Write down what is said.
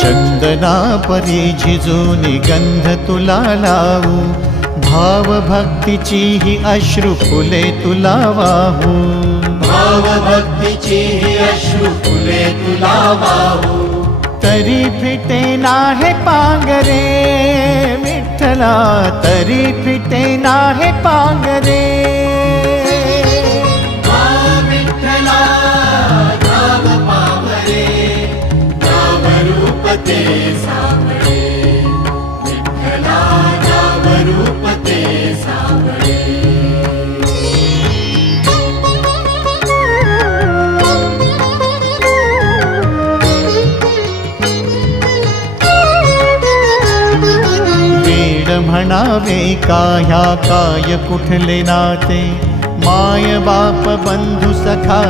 चंदना परी झिजूनी गंध तुला लावू, भाव भक्तीची ही अश्रु फुले तुला वाहू, भाव भक्तीची ही अश्रु फुले तुला वाहू। तरी फिटे नाहे पांगरे विठ्ठला, तरी फिटे नाहे पांगरे। विठ्ठला नाम पावरे, नाम रूप ते सावळे, विठ्ठला नाम रूप ते सावळे। म्हणावे काह्या काय कुठले नाते, माय बाप बंधु सखा